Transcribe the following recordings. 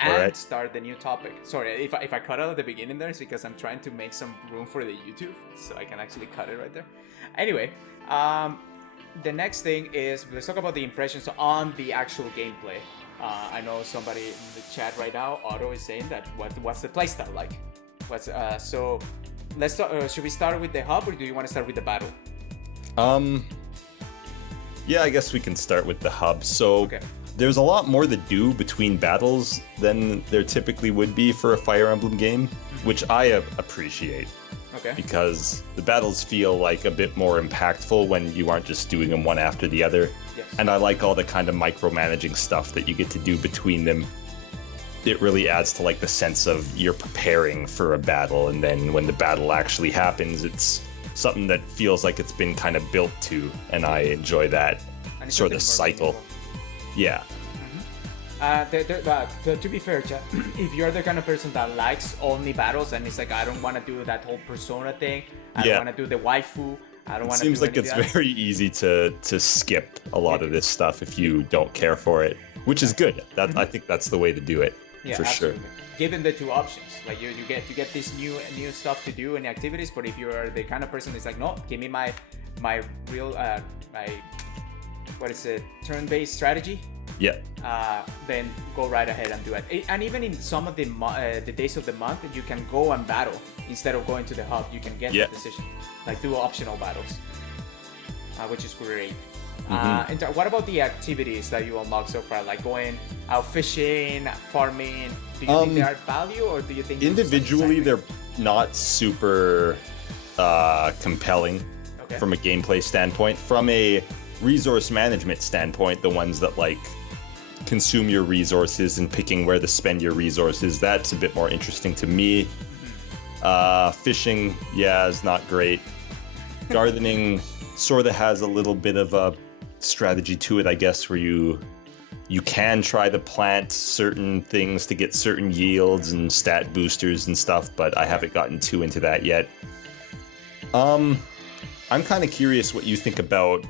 and right. start the new topic. Sorry, if I cut out at the beginning there, it's because I'm trying to make some room for the YouTube, so I can actually cut it right there. Anyway, the next thing is let's talk about the impressions on the actual gameplay. I know somebody in the chat right now, Otto, is saying that what's the playstyle like? So let's start. Should we start with the hub, or do you want to start with the battle? Yeah, I guess we can start with the hub. So Okay. there's a lot more to do between battles than there typically would be for a Fire Emblem game, which I appreciate. Okay. Because the battles feel like a bit more impactful when you aren't just doing them one after the other. Yes. And I like all the kind of micromanaging stuff that you get to do between them. It really adds to like the sense of you're preparing for a battle, and then when the battle actually happens, it's something that feels like it's been kind of built to, and I enjoy that And it's sort a of bit more cycle. meaningful. Yeah. To be fair, Chat, if you're the kind of person that likes only battles and it's like, I don't want to do that whole persona thing, I don't want to do the waifu, I don't It want to do seems like any of it's that. very easy to skip a lot of this stuff if you don't care for it, which is good. That I think that's the way to do it, for sure. Absolutely. Given the two options, like you get this new stuff to do and activities, but if you're the kind of person that's like, no, give me my real my what is it, turn-based strategy, Yeah. then go right ahead and do it. And even in some of the days of the month, you can go and battle instead of going to the hub. You can get the decision, like do optional battles, which is great. And what about the activities that you unlock so far, like going out fishing, farming? Do you think they are value, or do you think individually they're not super compelling from a gameplay standpoint? From a resource management standpoint, the ones that like consume your resources and picking where to spend your resources, that's a bit more interesting to me. Fishing, is not great. Gardening sort of has a little bit of a strategy to it, I guess, where you can try to plant certain things to get certain yields and stat boosters and stuff, but I haven't gotten too into that yet. I'm kind of curious what you think about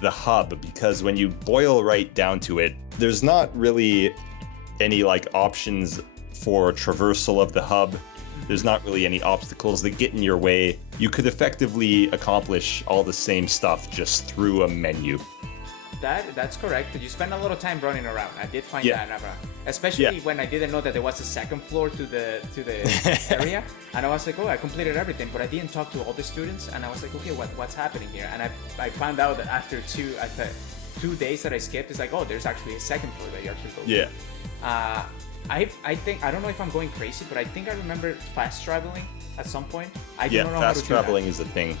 the hub, because when you boil right down to it, there's not really any like options for traversal of the hub. There's not really any obstacles that get in your way. You could effectively accomplish all the same stuff just through a menu. That's correct. You spend a lot of time running around. I did find that, especially when I didn't know that there was a second floor to the area, and I was like, oh, I completed everything, but I didn't talk to all the students, and I was like, okay, what's happening here? And I found out that after 2 days that I skipped, it's like, oh, there's actually a second floor that you actually go to. Yeah. I think, I don't know if I'm going crazy, but I think I remember fast traveling at some point. I don't know how to fast do traveling that. is a thing.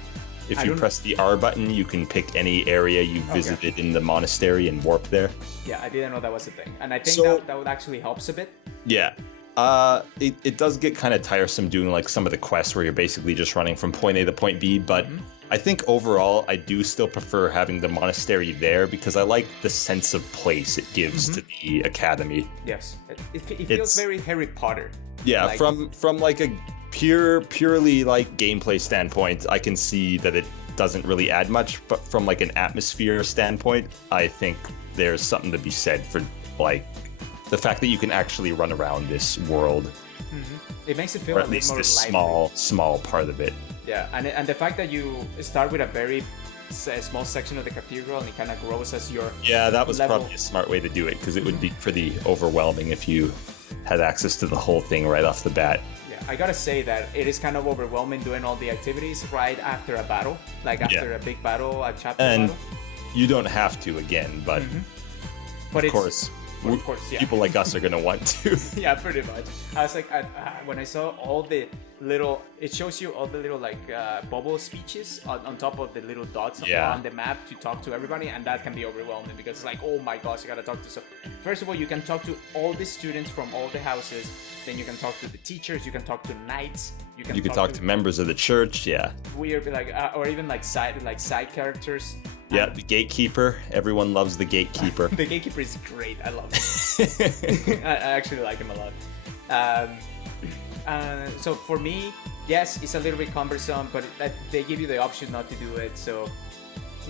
If you press the R button, you can pick any area you visited in the monastery and warp there. Yeah, I didn't know that was a thing. And I think that would actually helps a bit. Yeah. It does get kind of tiresome doing like some of the quests where you're basically just running from point A to point B, but I think overall I do still prefer having the monastery there because I like the sense of place it gives to the academy. Yes. It feels very Harry Potter. Yeah, like, from like a purely like gameplay standpoint, I can see that it doesn't really add much, but from like an atmosphere standpoint, I think there's something to be said for like the fact that you can actually run around this world. It makes it feel or a at bit least more this lively. small part of it. Yeah, and the fact that you start with a very small section of the cathedral and it kind of grows as your that was level. probably a smart way to do it, because it would be pretty overwhelming if you had access to the whole thing right off the bat. I gotta say that it is kind of overwhelming doing all the activities right after a battle, like after a big battle, a chapter And battle. you don't have to again, but But of course, people like us are going to want to. Yeah, pretty much. I was like, when I saw all the little, it shows you all the little like bubble speeches on top of the little dots on the map to talk to everybody, and that can be overwhelming because it's like, oh my gosh, you gotta talk to. So first of all, you can talk to all the students from all the houses. Then you can talk to the teachers. You can talk to knights. You can talk to members of the church. Yeah. Weird, like or even like side characters. Yeah, the gatekeeper. Everyone loves the gatekeeper. The gatekeeper is great. I love him. I actually like him a lot. So for me, yes, it's a little bit cumbersome, but they give you the option not to do it. So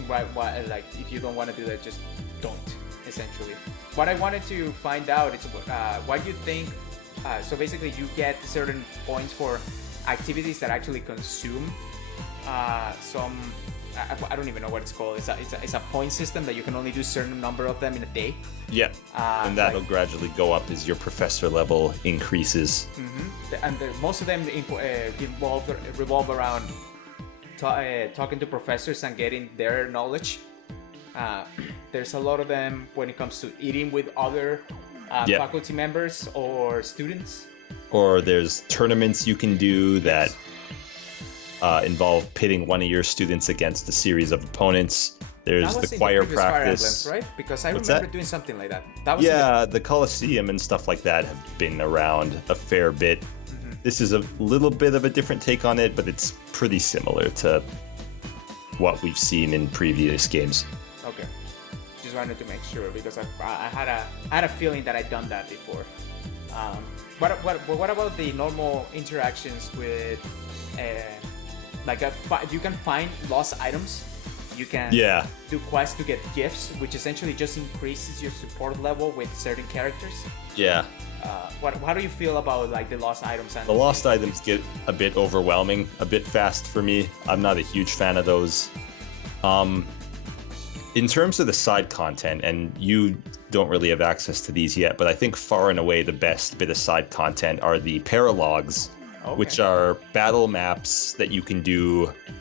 why like if you don't want to do that, just don't. essentially. What I wanted to find out is what you think. So basically, you get certain points for activities that actually consume some. I don't even know what it's called. It's a point system that you can only do a certain number of them in a day. Yeah, and that'll gradually go up as your professor level increases. Mm-hmm. And most of them revolve around talking to professors and getting their knowledge. There's a lot of them when it comes to eating with other faculty members or students. Or there's tournaments you can do that involve pitting one of your students against a series of opponents. There's the choir practice. Fire Emblems, right? Because I remember doing something like that. The Colosseum and stuff like that have been around a fair bit. Mm-hmm. This is a little bit of a different take on it, but it's pretty similar to what we've seen in previous games. Okay. Just wanted to make sure because I had a feeling that I'd done that before. What about the normal interactions with you can find lost items? You can do quests to get gifts, which essentially just increases your support level with certain characters. Yeah. How do you feel about like the lost items? The lost items get a bit overwhelming, a bit fast for me. I'm not a huge fan of those. In terms of the side content, and you don't really have access to these yet, but I think far and away the best bit of side content are the paralogs, which are battle maps that you can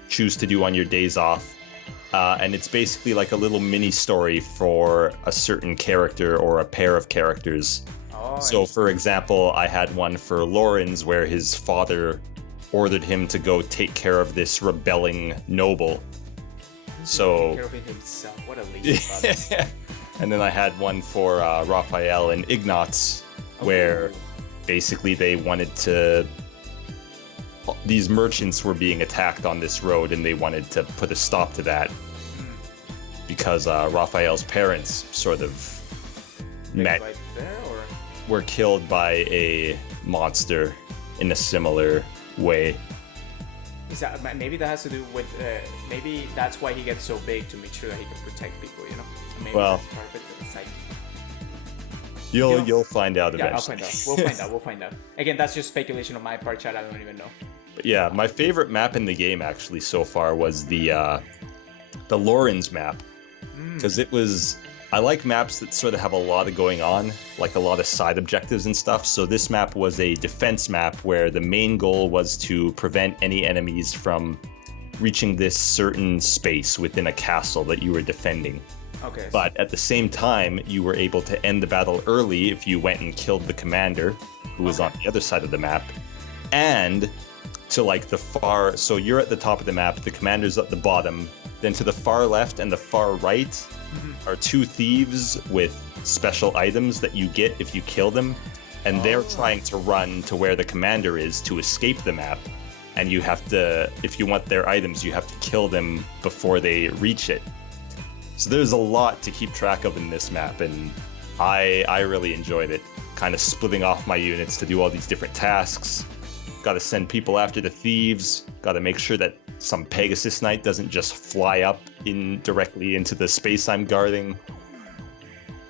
choose to do on your days off. And it's basically like a little mini story for a certain character or a pair of characters. So, for example, I had one for Lorenz where his father ordered him to go take care of this rebelling noble. So, take care of it himself. What a lazy father. And then I had one for Raphael and Ignatz, where basically they wanted to. These merchants were being attacked on this road, and they wanted to put a stop to that because Raphael's parents sort of were killed by a monster in a similar way. Maybe that has to do with maybe that's why he gets so big, to make sure that he can protect people, you know. Maybe that's part of it, it's like you'll find out eventually. Yeah, we'll find out. Again, that's just speculation on my part, Chad. I don't even know. But yeah, my favorite map in the game actually so far was the Lorenz map, because I like maps that sort of have a lot of going on, like a lot of side objectives and stuff. So this map was a defense map where the main goal was to prevent any enemies from reaching this certain space within a castle that you were defending. Okay. But at the same time, you were able to end the battle early if you went and killed the commander, who was on the other side of the map. And to like so you're at the top of the map, the commander's at the bottom. Then to the far left and the far right are two thieves with special items that you get if you kill them. And they're trying to run to where the commander is to escape the map. And you have to, if you want their items, you have to kill them before they reach it. So there's a lot to keep track of in this map, and I really enjoyed it. Kind of splitting off my units to do all these different tasks. Got to send people after the thieves. Got to make sure that some Pegasus Knight doesn't just fly up directly into the space I'm guarding.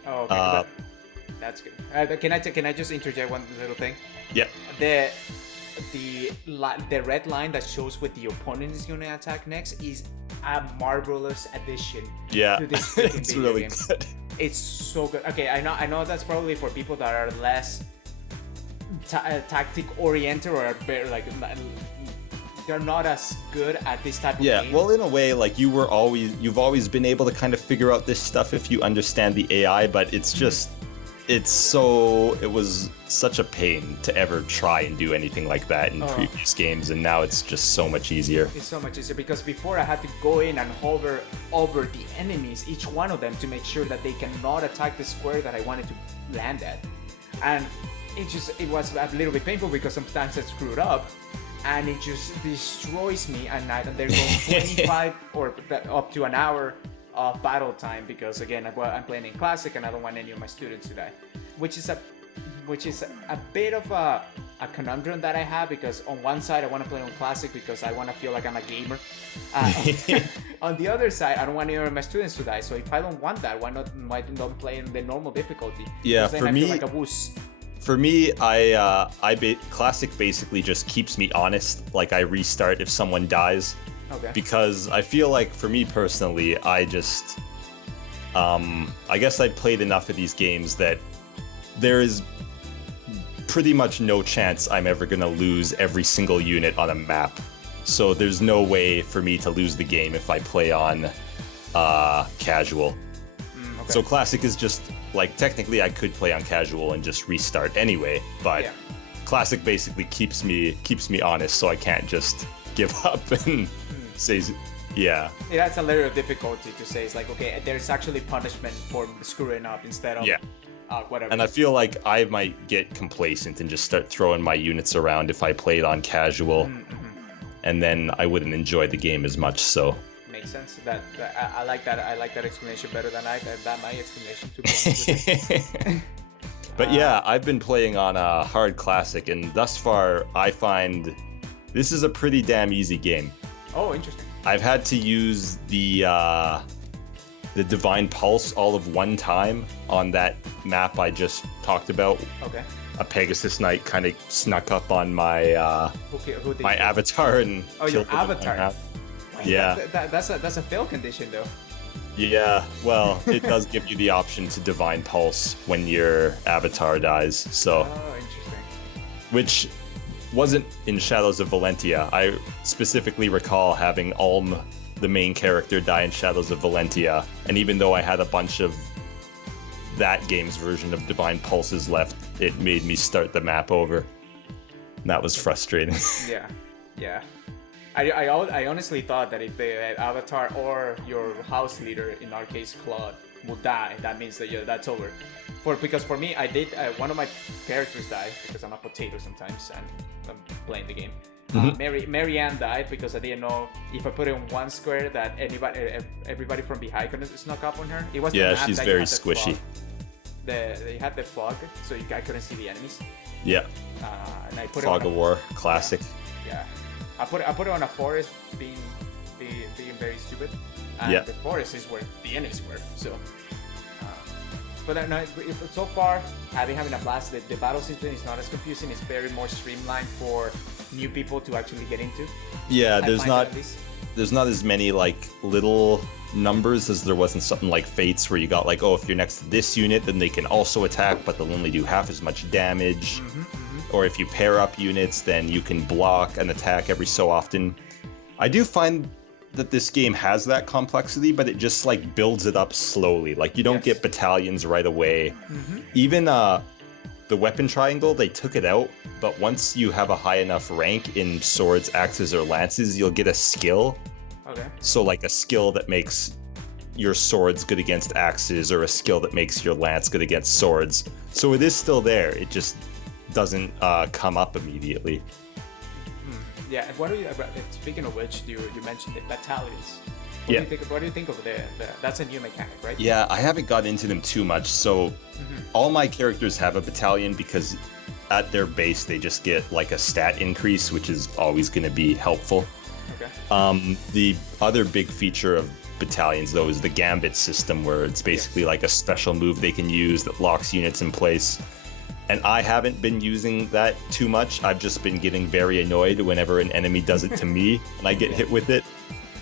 Oh, okay. That's good. Can I just interject one little thing? Yeah. The red line that shows what the opponent is going to attack next is a marvelous addition to this freaking it's video really game. good. It's so good. Okay, I know that's probably for people that are less tactic oriented or like they're not as good at this type of game. Yeah, well, in a way, like you've always been able to kind of figure out this stuff if you understand the AI, but it's just it was such a pain to ever try and do anything like that in previous games, and now it's just so much easier. It's so much easier because before I had to go in and hover over the enemies, each one of them, to make sure that they cannot attack the square that I wanted to land at. And it was a little bit painful because sometimes I screwed up and it just destroys me, and they're going 25 or up to an hour of battle time because again I'm playing in classic and I don't want any of my students to die, which is a bit of a a conundrum that I have, because on one side I want to play on classic because I want to feel like I'm a gamer. On the other side, I don't want any of my students to die. So if I don't want that, why not play in the normal difficulty? Yeah, then for I me, feel like a wuss. For me, classic basically just keeps me honest. Like I restart if someone dies. Okay. Because I feel like for me personally, I just I guess I played enough of these games that there is pretty much no chance I'm ever gonna lose every single unit on a map. So there's no way for me to lose the game if I play on casual. Okay. So classic is just like, technically I could play on casual and just restart anyway, but yeah. classic basically keeps me honest, so I can't just give up and say yeah. It adds a layer of difficulty to say, it's like, okay, there's actually punishment for screwing up instead of whatever. And I feel like I might get complacent and just start throwing my units around if I played on casual, and then I wouldn't enjoy the game as much. So makes sense. I like that. I like that explanation better than my explanation. To be honest with you. But yeah, I've been playing on a hard classic, and thus far I find this is a pretty damn easy game. Oh, interesting. I've had to use the Divine Pulse all of one time on that map I just talked about. Okay. A Pegasus Knight kind of snuck up on my my avatar and killed your avatar. Wait, yeah. That's a fail condition though. Yeah, well, it does give you the option to Divine Pulse when your avatar dies. So. Oh, interesting. Which wasn't in Shadows of Valentia. I specifically recall having Ulm, the main character, die in Shadows of Valentia, and even though I had a bunch of that game's version of Divine Pulses left, it made me start the map over. And that was frustrating. Yeah. I honestly thought that if the avatar or your house leader, in our case Claude, would die, that means that that's over. Because for me, I did one of my characters died because I'm a potato sometimes and I'm playing the game. Marianne died because I didn't know if I put it in one square that everybody from behind couldn't snuck up on her. It was she's very squishy. They had the fog, so I couldn't see the enemies. Yeah. And I put Fog of War, classic. Yeah. I put it on a forest, being very stupid. And the forest is where the enemies were. So. But no, so far, I've been having a blast. The battle system is not as confusing. It's very more streamlined for new people to actually get into. Yeah, there's not as many like little numbers as there was in something like Fates, where you got like, oh, if you're next to this unit, then they can also attack, but they'll only do half as much damage. Or if you pair up units, then you can block and attack every so often. I do find that this game has that complexity, but it just like builds it up slowly. Like you don't get battalions right away. Even the weapon triangle, they took it out, but once you have a high enough rank in swords, axes, or lances, you'll get a skill. Okay. So like a skill that makes your swords good against axes, or a skill that makes your lance good against swords. So it is still there. It just doesn't come up immediately. Yeah, and what do you? Speaking of which, you mentioned the battalions. What do you think of the? That's a new mechanic, right? Yeah, I haven't got into them too much. So all my characters have a battalion because at their base they just get like a stat increase, which is always going to be helpful. Okay. The other big feature of battalions though is the gambit system, where it's basically like a special move they can use that locks units in place. And I haven't been using that too much. I've just been getting very annoyed whenever an enemy does it to me and I get hit with it.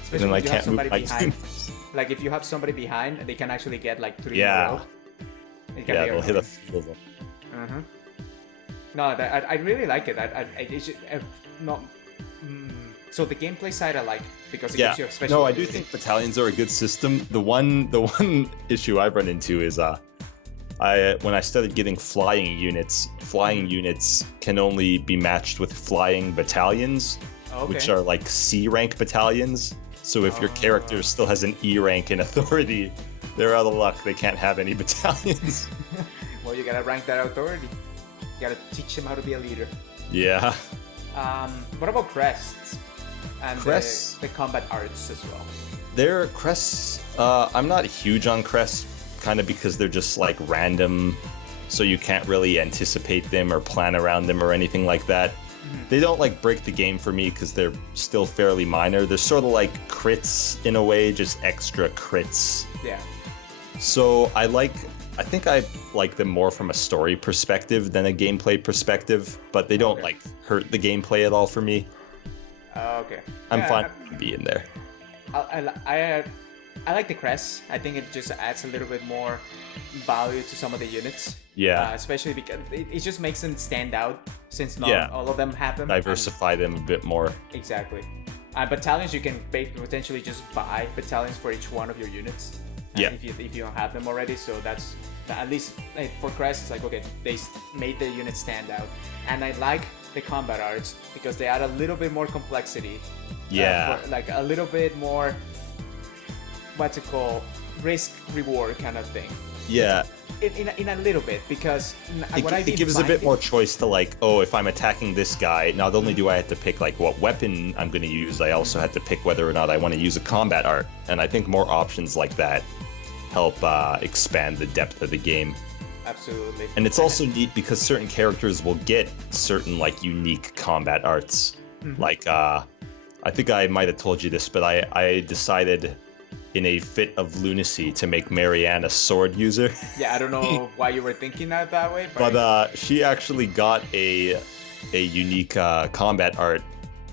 Especially if you have somebody behind. Like if you have somebody behind, they can actually get like 3 in a row. They'll hit a few of them. No, I really like it. So the gameplay side I like because it gives you a special. No, I do think battalions are a good system. The one issue I've run into is when I started getting flying units can only be matched with flying battalions, which are like C rank battalions. So if your character still has an E rank in authority, they're out of luck. They can't have any battalions. Well, you gotta rank that authority. You gotta teach them how to be a leader. Yeah. What about crests? And crests? The combat arts as well. Their crests, I'm not huge on crests, kind of because they're just like random so you can't really anticipate them or plan around them or anything like that. They don't like break the game for me because they're still fairly minor. They're sort of like crits in a way, just extra crits. Yeah. So I think I like them more from a story perspective than a gameplay perspective, but they don't like hurt the gameplay at all for me. Okay. I'm fine with being there. I like the crest. I think it just adds a little bit more value to some of the units. Yeah. Especially because it just makes them stand out since not all of them have them. Diversify them a bit more. Exactly. Battalions, you can potentially just buy battalions for each one of your units. Yeah. If you don't have them already, so that's at least for crest. It's like, okay, they made the unit stand out, and I like the combat arts because they add a little bit more complexity. Yeah. Like a little bit more, what's it called, risk reward kind of thing. Yeah. In a little bit, because it gives a bit more choice to like, oh, if I'm attacking this guy, not only do I have to pick like what weapon I'm going to use, I also have to pick whether or not I want to use a combat art. And I think more options like that help expand the depth of the game. Absolutely. And it's also neat because certain characters will get certain like unique combat arts. Like I think I might have told you this, but I decided in a fit of lunacy to make Marianne a sword user. Yeah, I don't know why you were thinking that way, but she actually got a unique combat art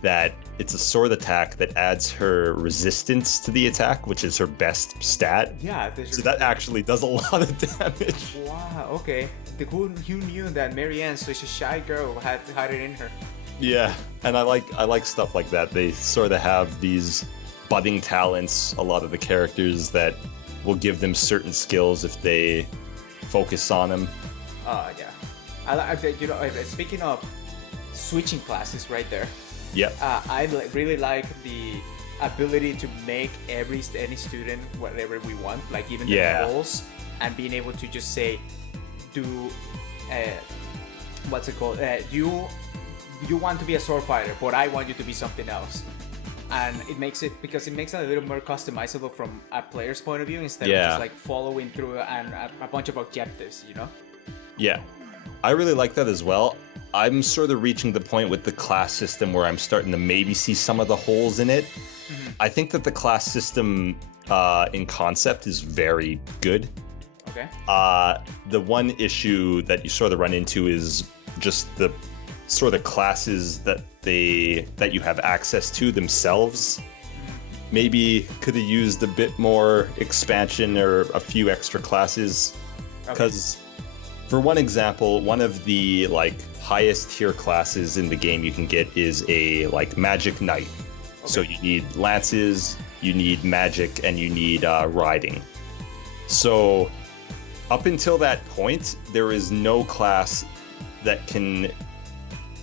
that it's a sword attack that adds her resistance to the attack, which is her best stat. Yeah, so that actually does a lot of damage. Wow, okay. Who knew that Marianne, such a shy girl, had it in her? Yeah, and I like stuff like that. They sort of have these budding talents, a lot of the characters, that will give them certain skills if they focus on them. Yeah. Speaking of switching classes right there. Yeah. I really like the ability to make any student whatever we want, like even the roles, and being able to just say, do, what's it called? You want to be a sword fighter, but I want you to be something else. And it makes it a little more customizable from a player's point of view instead of just like following through a bunch of objectives, you know? Yeah, I really like that as well. I'm sort of reaching the point with the class system where I'm starting to maybe see some of the holes in it. I think that the class system in concept is very good. Okay. The one issue that you sort of run into is just the sort of classes that you have access to themselves. Maybe could have used a bit more expansion or a few extra classes, because for one example, one of the like highest tier classes in the game you can get is a like magic knight. So you need lances, you need magic, and you need riding. So up until that point, there is no class that can,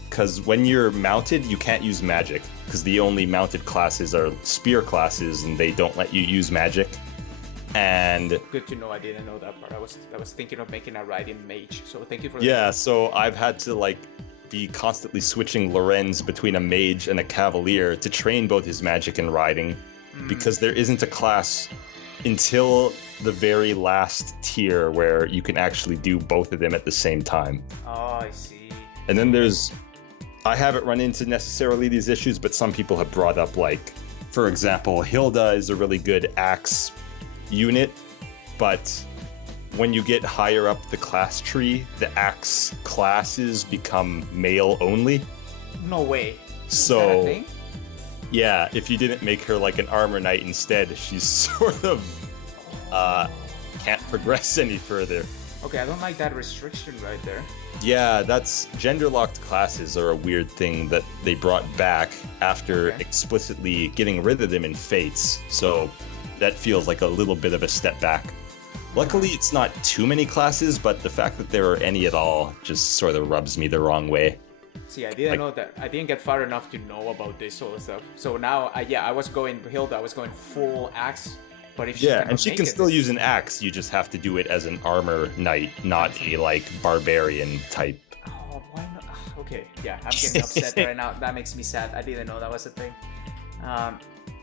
because when you're mounted, you can't use magic, because the only mounted classes are spear classes, and they don't let you use magic. And good to know. I didn't know that part. I was thinking of making a riding mage. So thank you for that. So I've had to like be constantly switching Lorenz between a mage and a cavalier to train both his magic and riding, because there isn't a class until the very last tier where you can actually do both of them at the same time. Oh, I see. And then I haven't run into necessarily these issues, but some people have brought up, like, for example, Hilda is a really good axe unit, but when you get higher up the class tree, the axe classes become male only. No way. So, is that a thing? Yeah, if you didn't make her like an armor knight instead, she's sort of can't progress any further. Okay, I don't like that restriction right there. Yeah, that's gender-locked classes are a weird thing that they brought back after explicitly getting rid of them in Fates. So that feels like a little bit of a step back. Luckily, it's not too many classes, but the fact that there are any at all just sort of rubs me the wrong way. See, I didn't know that. I didn't get far enough to know about this sort of stuff. So now, I was going Hilda. I was going full axe. But if she and she can still use an axe. You just have to do it as an armor knight, not a like barbarian type. Oh, why not? Okay, yeah, I'm getting upset right now. That makes me sad. I didn't know that was a thing.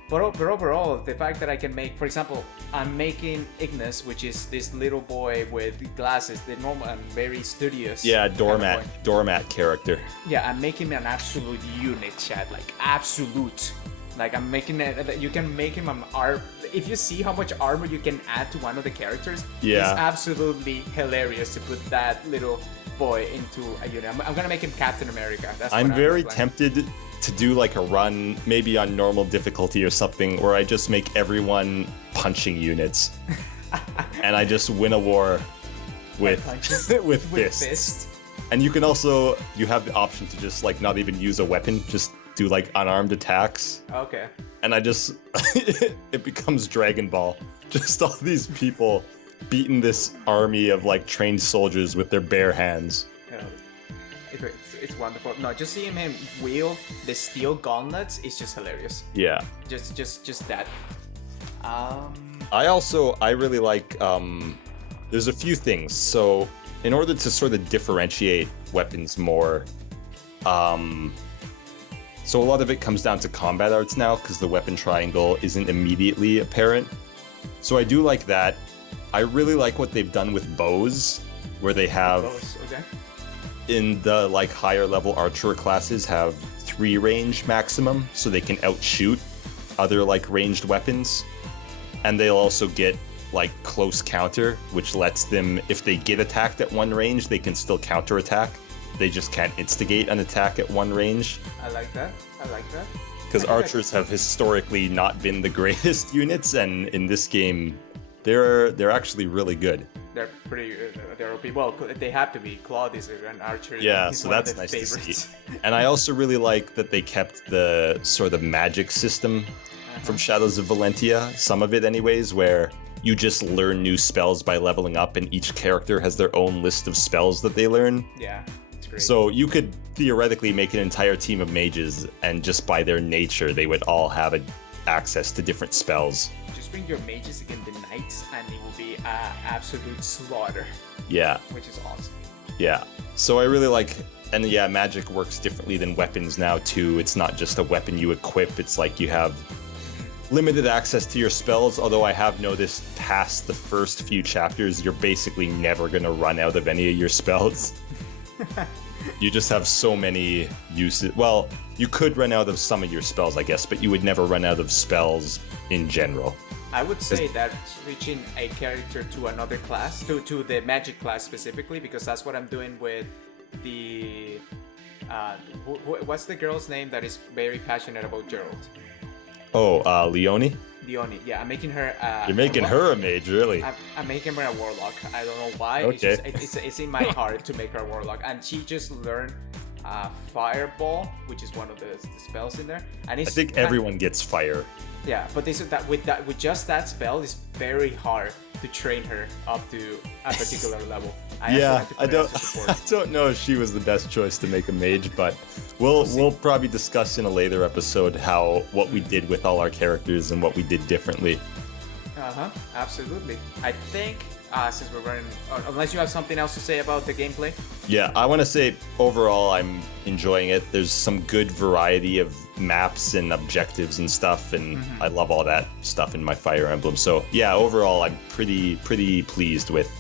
but overall, the fact that I can make, for example, I'm making Ignis, which is this little boy with glasses, the normal and very studious. Yeah, kind of doormat, boy. doormat character. Yeah, I'm making an absolute unit, chat. Like absolute. Like I'm making it. You can make him an arm. If you see how much armor you can add to one of the characters, Yeah. it's absolutely hilarious to put that little boy into a unit. I'm gonna make him Captain America. That's I'm what very planning. tempted to do like a run, maybe on normal difficulty or something, where I just make everyone punching units, and I just win a war with punches? with With fists. fist. And you can also have the option to just like not even use a weapon, just do like unarmed attacks, Okay. and I just it becomes Dragon Ball. Just all these people beating this army of like trained soldiers with their bare hands. Yeah. It's wonderful. No, just seeing him wield the steel gauntlets is just hilarious. Yeah. Just that. I really like there's a few things. So in order to sort of differentiate weapons more, so a lot of it comes down to combat arts now, because the weapon triangle isn't immediately apparent. So I do like that. I really like what they've done with bows, where they have Okay. in the like higher level archer classes have 3 range maximum, so they can outshoot other like ranged weapons. And they'll also get like close counter, which lets them, if they get attacked at 1 range, they can still counter attack. They just can't instigate an attack at 1 range. I like that. Because archers have historically not been the greatest units, and in this game, they're actually really good. They're pretty. They're OP. Well, they have to be. Claude is an archer. Yeah, He's so one of that's the nice favorites. to see. And I also really like that they kept the sort of magic system from Shadows of Valentia, some of it anyways, where you just learn new spells by leveling up, and each character has their own list of spells that they learn. Yeah, it's great. So you could theoretically make an entire team of mages, and just by their nature, they would all have access to different spells. just bring your mages against the knights, and it will be absolute slaughter. Yeah. Which is awesome. Yeah. So I really like, and yeah, magic works differently than weapons now too. It's not just a weapon you equip, it's like you have limited access to your spells, although I have noticed past the first few chapters, you're basically never going to run out of any of your spells. You just have so many uses. Well, you could run out of some of your spells, I guess, but you would never run out of spells in general. I would say that switching a character to another class, to the magic class specifically, because that's what I'm doing with the... what's the girl's name that is very passionate about Gerald? Oh, Leonie? Leonie, yeah, I'm making her... You're making her a mage, really? I'm making her a warlock. I don't know why. Okay. It's in my heart to make her a warlock. And she just learned Fireball, which is one of the spells in there. And it's I think everyone gets fire. Yeah, but this is that with just that spell, it's very hard to train her up to a particular level. I don't know if she was the best choice to make a mage, but we'll probably discuss in a later episode what we did with all our characters and what we did differently. Absolutely. I think since we're running, unless you have something else to say about the gameplay. Yeah, I want to say overall I'm enjoying it. There's some good variety of maps and objectives and stuff, and I love all that stuff in my Fire Emblem. So yeah, overall I'm pretty pleased with